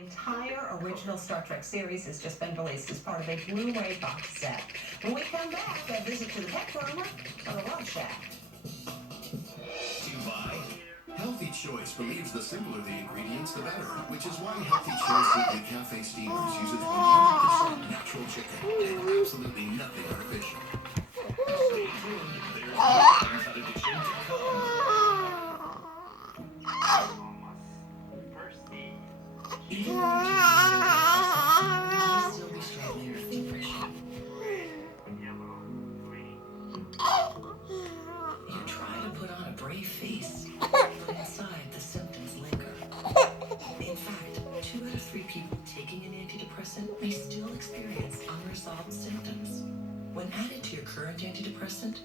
Entire original Star Trek series has just been released as part of a Blu-ray box set. When we come back, a visit to the pet farmer on the Love Shack. To buy, Healthy Choice believes the simpler the ingredients, the better, which is why Healthy Choice Simply Cafe Steamers uses 100% natural chicken and absolutely nothing artificial. Stay tuned. There's more inside edition to come. Even when you still be struggling with depression. You try to put on a brave face, but inside the symptoms linger. In fact, 2 out of 3 people taking an antidepressant may still experience unresolved symptoms. When added to your current antidepressant,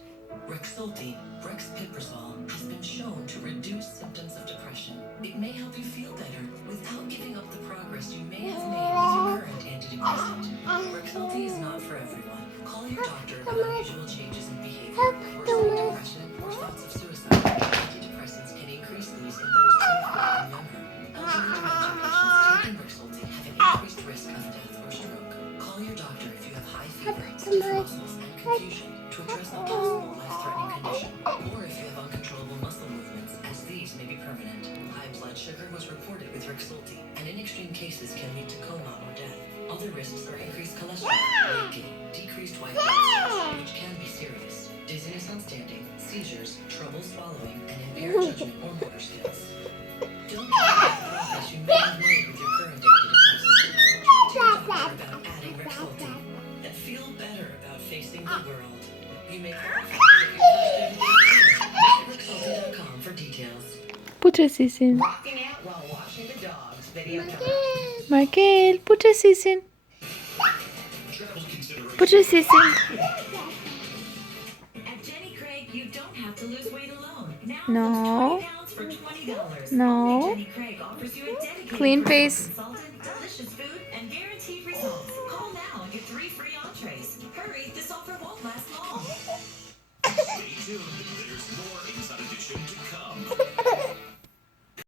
Rexulti, brexpiprazole, has been shown to reduce symptoms of depression. It may help you feel better without giving up the progress you may have made with your current antidepressant. Rexulti is not for everyone. Call your doctor about unusual changes in behavior, worsening depression, or thoughts of suicide. Antidepressants can increase these in those 24 and younger. Elderly dementia patients taking Rexulti have an increased risk of death or stroke. Call your doctor if you have high fever, stiff muscles, and confusion to address a possible life-threatening condition, or if you have uncontrollable muscle movements, as these may be permanent. High blood sugar was reported with Rexulti, and in extreme cases can lead to coma or death. Other risks are increased cholesterol, weight gain, decreased white blood cells, which can be serious, dizziness on standing, seizures, trouble swallowing, and impaired judgment or motor skills. Don't forget the progress you may have made with your current antidepressant. Talk to your doctor about adding Rexulti, and feel better about facing the world. You may qualify to get your first everyday free. Visit Rexulti.com for details. Put season. Rocking out while watching the dogs video. Michael, put season. Put season. At Jenny Craig, you don't have to lose weight alone. Now No. 20 pounds for $20. No. Only Jenny Craig offers you a dedicated Clean personal face. consultant, delicious food, and guaranteed results. Call now and get 3 free entrees. Hurry, this offer won't last long. Stay tuned. There's more Inside Edition to come.